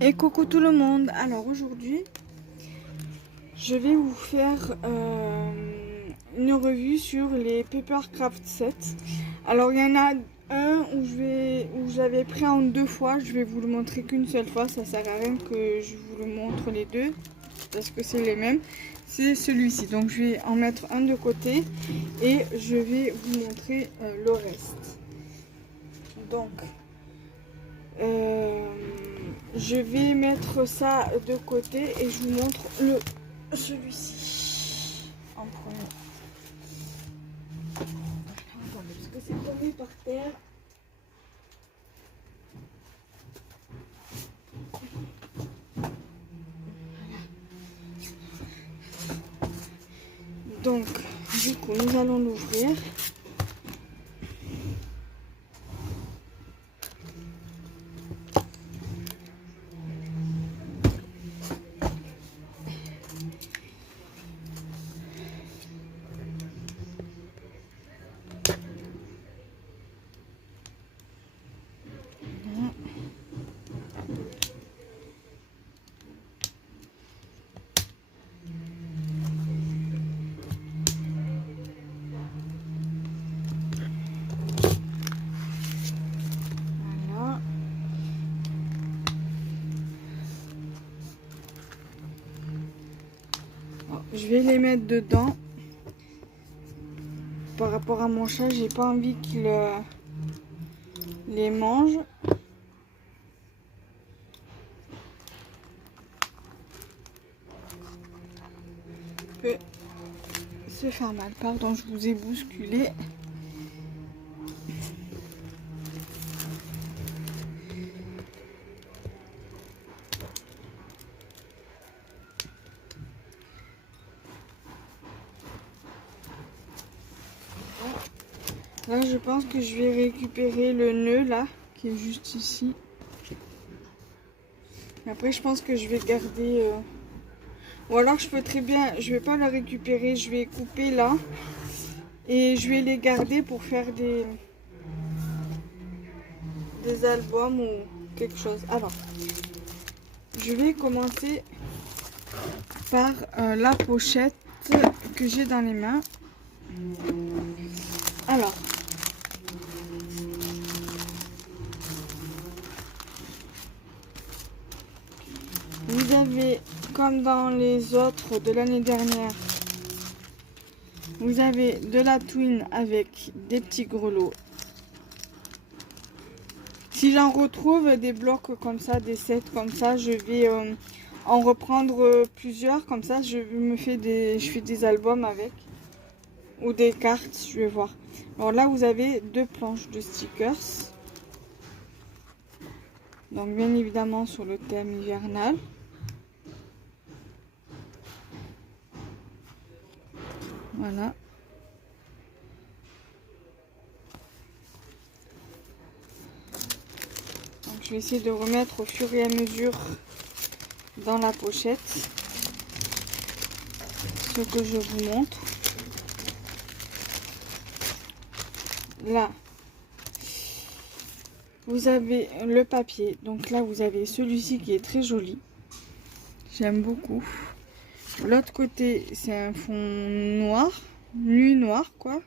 Et coucou tout le monde. Alors aujourd'hui, je vais vous faire une revue sur les Papercraft sets. Alors il y en a un où j'avais pris en deux fois. Je vais vous le montrer qu'une seule fois. Ça sert à rien que je vous le montre les deux parce que c'est les mêmes. C'est celui-ci. Donc je vais en mettre un de côté et je vais vous montrer le reste. Donc je vais mettre ça de côté et je vous montre celui-ci en premier. Attendez, parce que c'est tombé par terre. Donc, du coup, nous allons l'ouvrir. Voilà. Bon, je vais les mettre dedans. Par rapport à mon chat, j'ai pas envie qu'il les mange. Il peut se faire mal. Pardon, je vous ai bousculé. Là, je pense que je vais récupérer le nœud là, qui est juste ici. Après, je pense que je vais garder... Ou alors, je peux très bien... Je vais pas le récupérer, je vais couper là. Et je vais les garder pour faire des albums ou quelque chose. Alors, je vais commencer par la pochette que j'ai dans les mains. Alors, vous avez, comme dans les autres de l'année dernière, vous avez de la twine avec des petits grelots. Si j'en retrouve des blocs comme ça, des sets comme ça, je vais en reprendre plusieurs. Comme ça, je fais des albums avec. Ou des cartes, je vais voir. Alors là, vous avez deux planches de stickers. Donc bien évidemment sur le thème hivernal. Voilà. Donc je vais essayer de remettre au fur et à mesure dans la pochette ce que je vous montre. Là, vous avez le papier. Donc là, vous avez celui-ci qui est très joli. J'aime beaucoup. L'autre côté, c'est un fond noir, nuit noire quoi.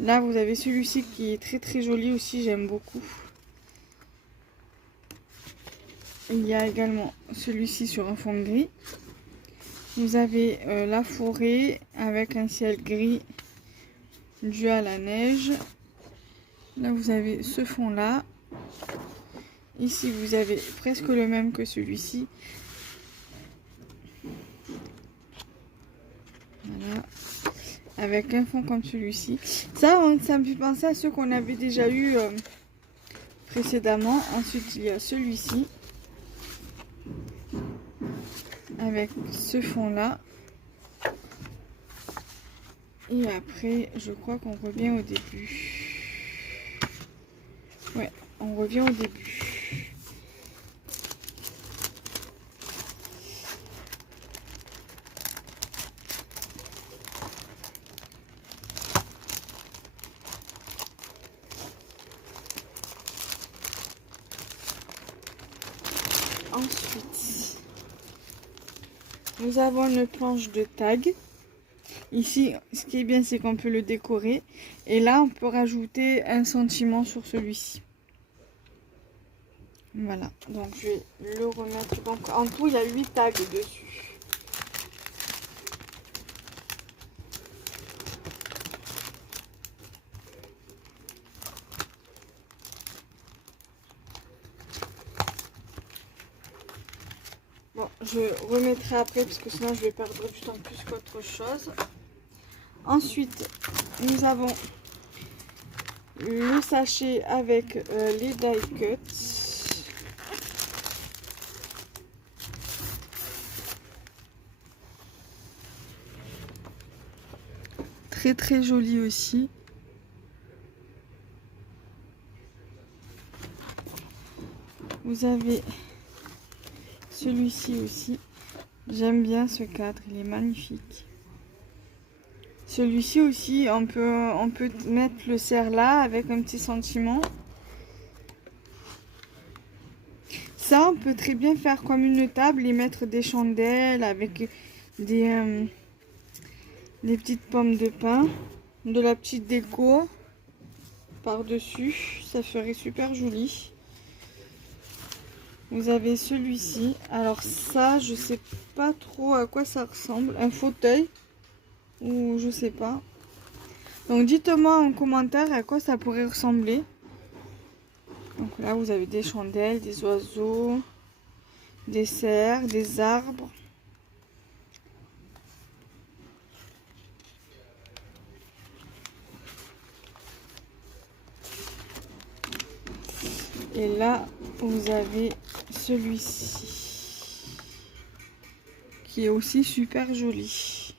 Là, vous avez celui-ci qui est très très joli aussi, j'aime beaucoup. Il y a également celui-ci sur un fond gris. Vous avez la forêt avec un ciel gris dû à la neige. Là, vous avez ce fond-là. Ici, vous avez presque le même que celui-ci. Voilà. Avec un fond comme celui-ci. Ça me fait penser à ceux qu'on avait déjà eu précédemment. Ensuite, il y a celui-ci. Avec ce fond-là. Et après, je crois qu'on revient au début. Ouais, on revient au début. Ensuite, nous avons une planche de tag. Ici, ce qui est bien, c'est qu'on peut le décorer. Et là, on peut rajouter un sentiment sur celui-ci. Voilà, donc je vais le remettre. Donc en tout, il y a 8 tags dessus. Bon, je remettrai après parce que sinon je vais perdre du temps plus qu'autre chose. Ensuite, nous avons le sachet avec les die cuts. Très très joli aussi. Vous avez celui-ci aussi. J'aime bien ce cadre, il est magnifique. Celui-ci aussi, on peut mettre le cerf-là avec un petit sentiment. Ça, on peut très bien faire comme une table et mettre des chandelles avec des petites pommes de pin, de la petite déco par-dessus. Ça ferait super joli. Vous avez celui-ci. Alors ça, je sais pas trop à quoi ça ressemble. Un fauteuil ou je sais pas. Donc dites-moi en commentaire à quoi ça pourrait ressembler. Donc là, vous avez des chandelles, des oiseaux, des cerfs, des arbres. Et là, vous avez celui-ci qui est aussi super joli.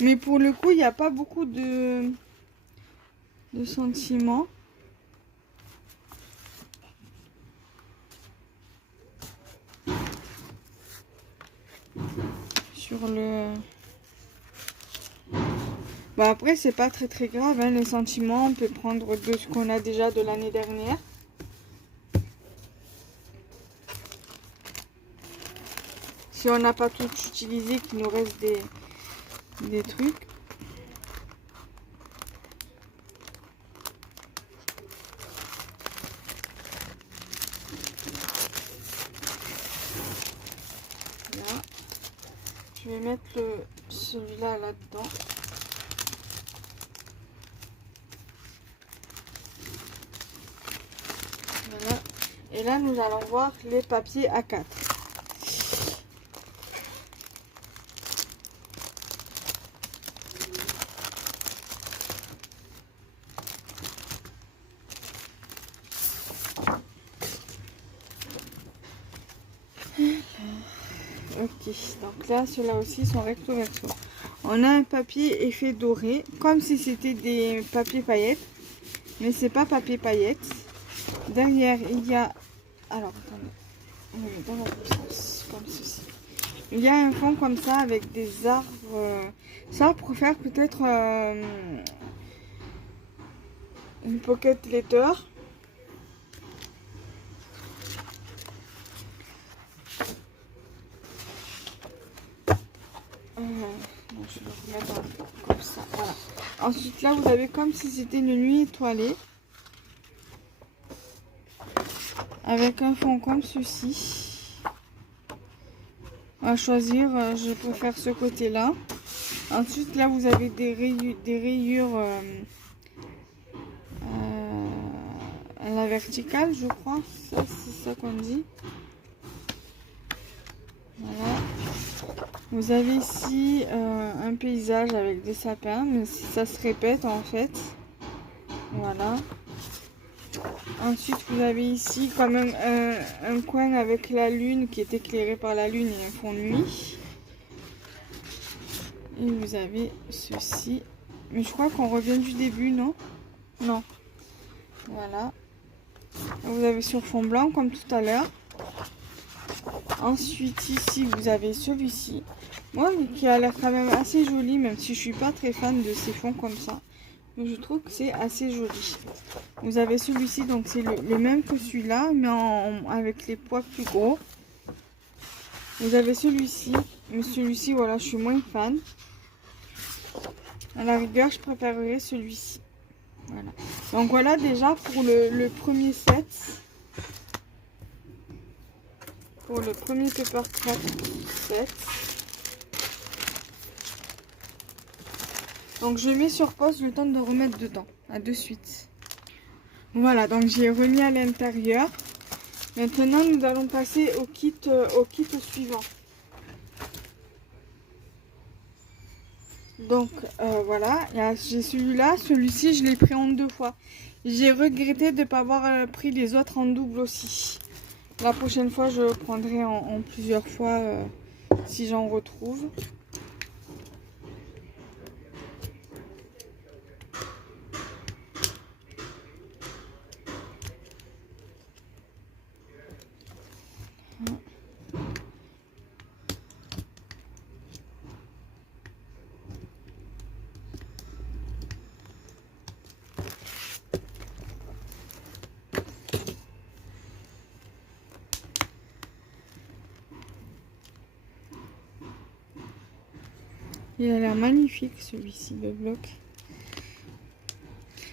Mais pour le coup, il n'y a pas beaucoup de sentiments. Sur le... Bon, après, c'est pas très très grave, hein, les sentiments. On peut prendre de ce qu'on a déjà de l'année dernière. Si on n'a pas tout utilisé, qu'il nous reste des trucs. Là. Je vais mettre celui-là là-dedans. Voilà. Et là, nous allons voir les papiers A4. Ok, donc là, ceux-là aussi sont recto verso. On a un papier effet doré, comme si c'était des papiers paillettes, mais c'est pas papier paillettes. Derrière, il y a... Alors, attendez, on va mettre dans l'autre sens, comme ceci. Il y a un fond comme ça avec des arbres. Ça, pour faire peut-être une pocket letter. Je vais le remettre comme ça. Voilà. Ensuite, là, vous avez comme si c'était une nuit étoilée. Avec un fond comme ceci. On va choisir, je préfère ce côté-là. Ensuite, là, vous avez des rayures à la verticale, je crois. Ça, c'est ça qu'on dit. Voilà. Vous avez ici un paysage avec des sapins, mais ça se répète en fait. Voilà. Ensuite, vous avez ici quand même un coin avec la lune qui est éclairé par la lune et un fond de nuit. Et vous avez ceci. Mais je crois qu'on revient du début, non? Non. Voilà. Vous avez sur fond blanc comme tout à l'heure. Ensuite, ici, vous avez celui-ci. Moi, qui a l'air quand même assez joli, même si je suis pas très fan de ces fonds comme ça. Donc, je trouve que c'est assez joli. Vous avez celui-ci, donc c'est le même que celui-là, mais avec les poids plus gros. Vous avez celui-ci, mais celui-ci, voilà, je suis moins fan. À la rigueur, je préférerais celui-ci. Voilà. Donc voilà déjà pour le premier set. Pour le premier Papercraft set. Donc je mets sur pause le temps de remettre dedans. À de suite. Voilà, donc j'ai remis à l'intérieur. Maintenant nous allons passer au kit suivant. Donc voilà, j'ai celui-là, celui-ci je l'ai pris en 2 fois. J'ai regretté de ne pas avoir pris les autres en double aussi. La prochaine fois je prendrai en plusieurs fois si j'en retrouve. Il a l'air magnifique celui-ci de bloc.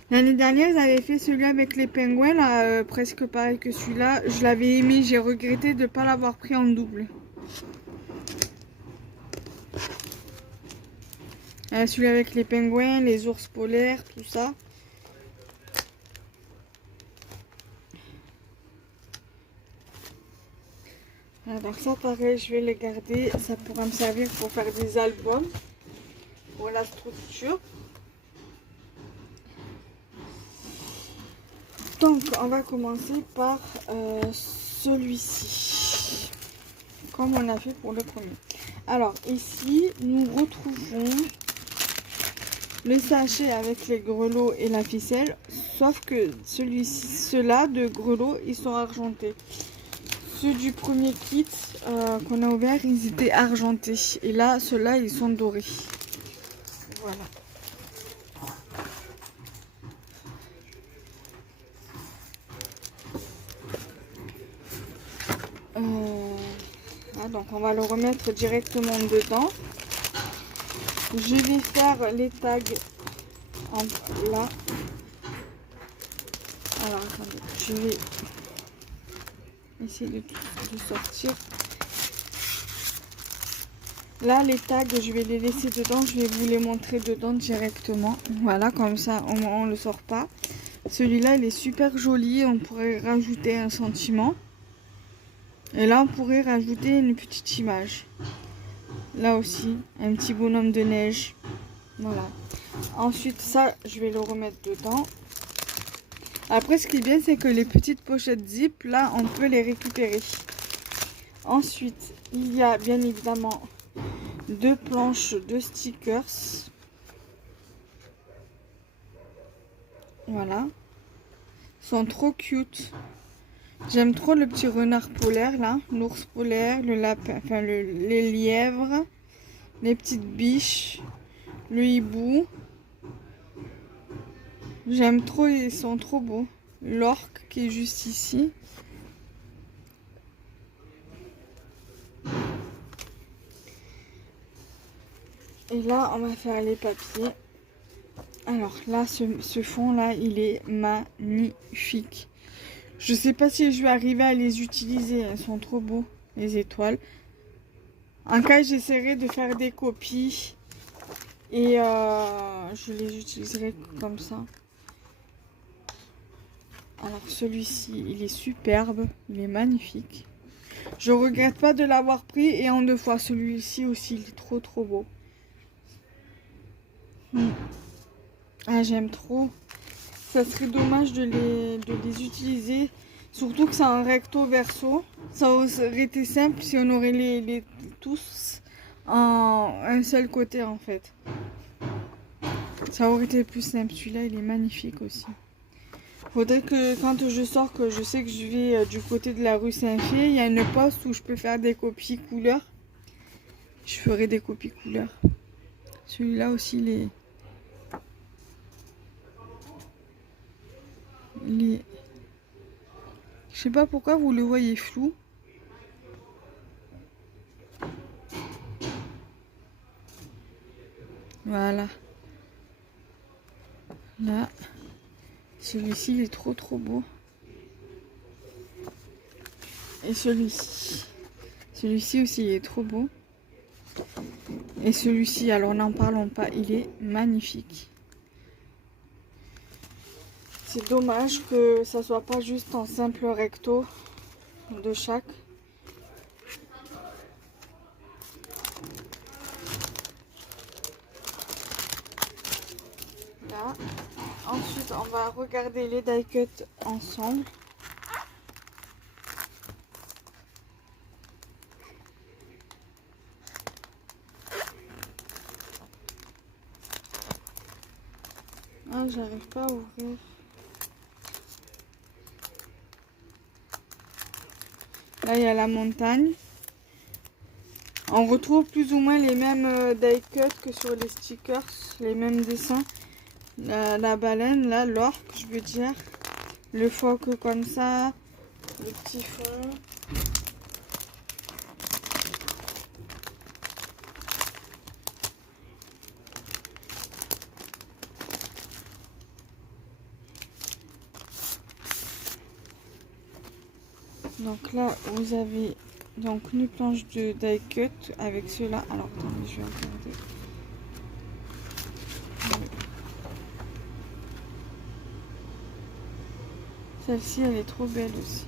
L'année dernière, ils avaient fait celui avec les pingouins, là, presque pareil que celui-là. Je l'avais aimé, j'ai regretté de ne pas l'avoir pris en double. Celui avec les pingouins, les ours polaires, tout ça. Alors ça pareil, je vais les garder. Ça pourra me servir pour faire des albums. Pour la structure. Donc on va commencer par celui-ci. Comme on a fait pour le premier. Alors ici, nous retrouvons le sachet avec les grelots et la ficelle. Sauf que ceux-là de grelots, ils sont argentés. Ceux du premier kit qu'on a ouvert, ils étaient argentés. Et là, ceux-là, ils sont dorés. Voilà. Donc, on va le remettre directement dedans. Je vais faire les tags là. Alors, attendez, je vais essayer de sortir. Là, les tags, je vais les laisser dedans. Je vais vous les montrer dedans directement. Voilà, comme ça, au moins, on ne le sort pas. Celui-là, il est super joli. On pourrait rajouter un sentiment. Et là, on pourrait rajouter une petite image. Là aussi, un petit bonhomme de neige. Voilà. Ensuite, ça, je vais le remettre dedans. Après, ce qui est bien, c'est que les petites pochettes zip, là, on peut les récupérer. Ensuite, il y a bien évidemment 2 planches de stickers. Voilà. Ils sont trop cute. J'aime trop le petit renard polaire, là. L'ours polaire, le lapin, enfin les lièvres, les petites biches, le hibou. J'aime trop, ils sont trop beaux. L'orque qui est juste ici. Et là, on va faire les papiers. Alors là, ce fond-là, il est magnifique. Je sais pas si je vais arriver à les utiliser. Elles sont trop beaux, les étoiles. En cas, j'essaierai de faire des copies. Et je les utiliserai comme ça. Alors celui-ci, il est superbe. Il est magnifique. Je regrette pas de l'avoir pris. Et en 2 fois, celui-ci aussi, il est trop trop beau. Ah, j'aime trop. Ça serait dommage de les utiliser. Surtout que c'est un recto verso. Ça aurait été simple si on aurait les tous en un seul côté en fait. Ça aurait été plus simple. Celui-là, il est magnifique aussi. Faudrait que quand je sors, que je sais que je vais du côté de la rue Saint-Fier, il y a une poste où je peux faire des copies couleurs. Je ferai des copies couleurs. Celui-là aussi, il est... Je sais pas pourquoi vous le voyez flou. Voilà. Là, celui-ci il est trop beau. Et celui-ci. Celui-ci aussi il est trop beau. Et celui-ci, alors n'en parlons pas, il est magnifique. C'est dommage que ça soit pas juste en simple recto de chaque. Là. Ensuite, on va regarder les die cuts ensemble. Ah, j'arrive pas à ouvrir. Là, il y a la montagne. On retrouve plus ou moins les mêmes die cuts que sur les stickers, les mêmes dessins. La baleine, là, l'orque, je veux dire. Le phoque comme ça. Le petit fond. Donc là, vous avez donc une planche de die cut avec cela. Alors, attendez, je vais regarder. Celle-ci, elle est trop belle aussi.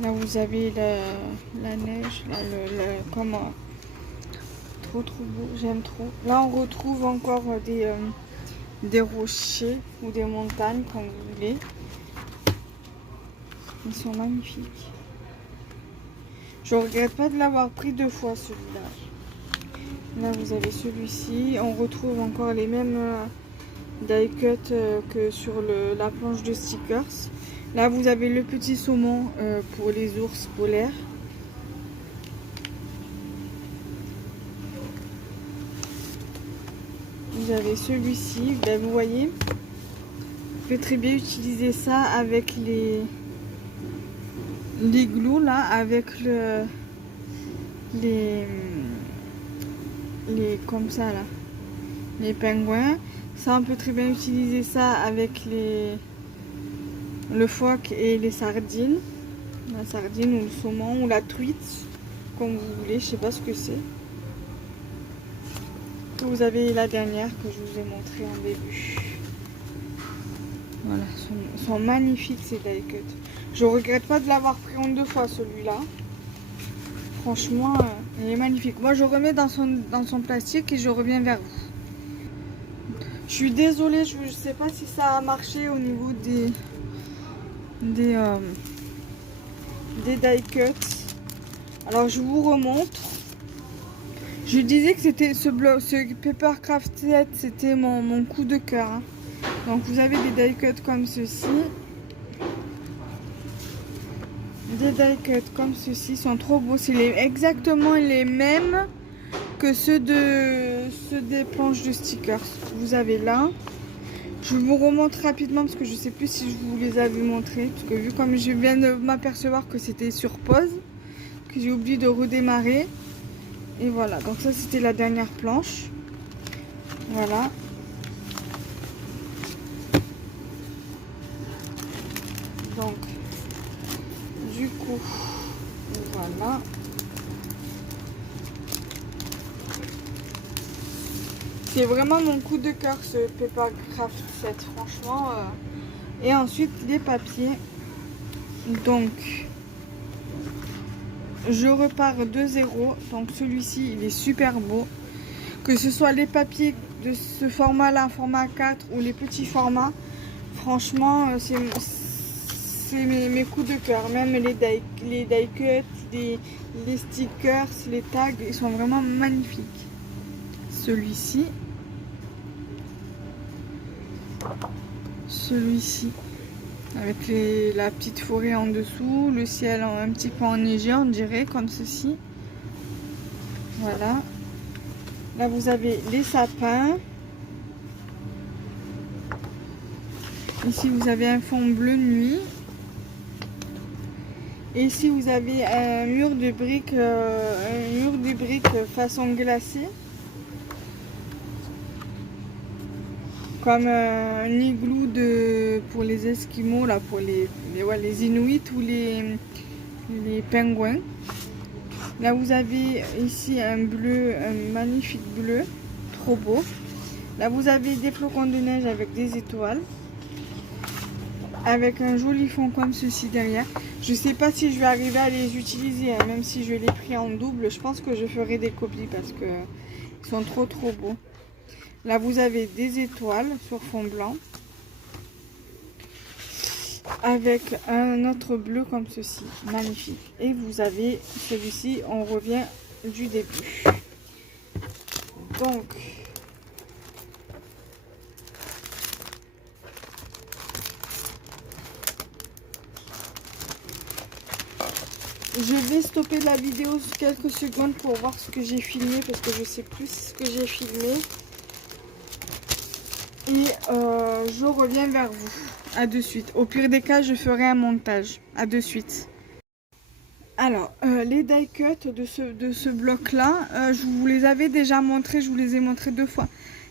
Là, vous avez la neige, là, comment trop beau, j'aime trop. Là, on retrouve encore des rochers ou des montagnes, comme vous voulez. Ils sont magnifiques. Je regrette pas de l'avoir pris 2 fois celui-là. Là, vous avez celui-ci. On retrouve encore les mêmes die cut que sur la planche de stickers. Là, vous avez le petit saumon pour les ours polaires. Vous avez celui-ci. Ben, vous voyez, vous pouvez très bien utiliser ça avec les glous là, avec les comme ça là, les pingouins. Ça, on peut très bien utiliser ça avec le phoque et les sardines, la sardine ou le saumon ou la truite, comme vous voulez, je sais pas ce que c'est. Vous avez la dernière que je vous ai montré en début. Voilà, sont magnifiques ces die cuts. Je regrette pas de l'avoir pris en 2 fois celui-là. Franchement, il est magnifique. Moi, je remets dans son plastique et je reviens vers vous. Je suis désolée, je sais pas si ça a marché au niveau des die cuts. Alors, je vous remontre. Je disais que c'était ce Papercraft set, c'était mon coup de cœur. Hein. Donc, vous avez des die cuts comme ceci. Des die cuts comme ceci sont trop beaux. C'est exactement les mêmes que ceux des planches de stickers. Vous avez là. Je vous remonte rapidement parce que je sais plus si je vous les avais montrés. Parce que vu comme je viens de m'apercevoir que c'était sur pause, que j'ai oublié de redémarrer. Et voilà. Donc ça, c'était la dernière planche. Voilà. Donc, du coup, voilà. C'est vraiment mon coup de cœur ce Papercraft set, franchement. Et ensuite les papiers. Donc je repars de 0. Donc celui-ci il est super beau. Que ce soit les papiers de ce format là, format 4 ou les petits formats. Franchement c'est mes coups de cœur. Même les die cuts, les stickers, les tags, ils sont vraiment magnifiques. Celui-ci. Celui-ci avec la petite forêt en dessous, le ciel un petit peu enneigé, on dirait, comme ceci. Voilà. Là, vous avez les sapins. Ici, vous avez un fond bleu nuit. Et ici, vous avez un mur de briques façon glacée. Comme un igloo pour les Esquimaux, là, pour les Inuits ou les pingouins. Là, vous avez ici un bleu, un magnifique bleu, trop beau. Là, vous avez des flocons de neige avec des étoiles. Avec un joli fond comme ceci derrière. Je ne sais pas si je vais arriver à les utiliser, hein, même si je l'ai pris en double. Je pense que je ferai des copies parce que ils sont trop beaux. Là, vous avez des étoiles sur fond blanc. Avec un autre bleu comme ceci. Magnifique. Et vous avez celui-ci, on revient du début. Donc, je vais stopper la vidéo quelques secondes pour voir ce que j'ai filmé parce que je sais plus ce que j'ai filmé. Et je reviens vers vous. À de suite. Au pire des cas, je ferai un montage. À de suite. Alors, les die cuts de ce bloc-là, je vous les avais déjà montrés. Je vous les ai montrés 2 fois.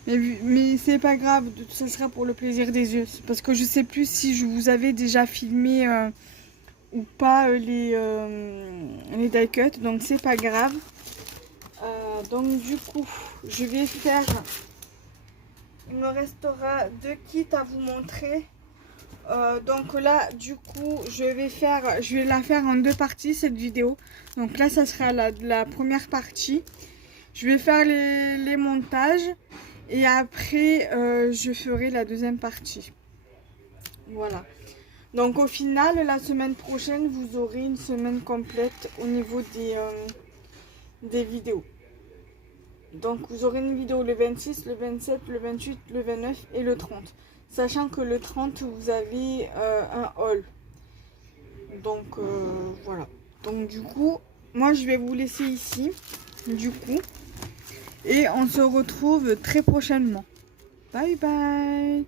Mais c'est pas grave. Ce sera pour le plaisir des yeux. Parce que je sais plus si je vous avais déjà filmé ou pas les die cuts. Donc, c'est pas grave. Donc, du coup, je vais faire... Il me restera 2 kits à vous montrer. Donc là, du coup, je vais la faire en 2 parties cette vidéo. Donc là, ça sera la première partie. Je vais faire les montages et après, je ferai la deuxième partie. Voilà. Donc au final, la semaine prochaine, vous aurez une semaine complète au niveau des vidéos. Donc vous aurez une vidéo le 26, le 27, le 28, le 29 et le 30. Sachant que le 30, vous avez un haul. Donc voilà. Donc du coup, moi je vais vous laisser ici. Du coup. Et on se retrouve très prochainement. Bye bye.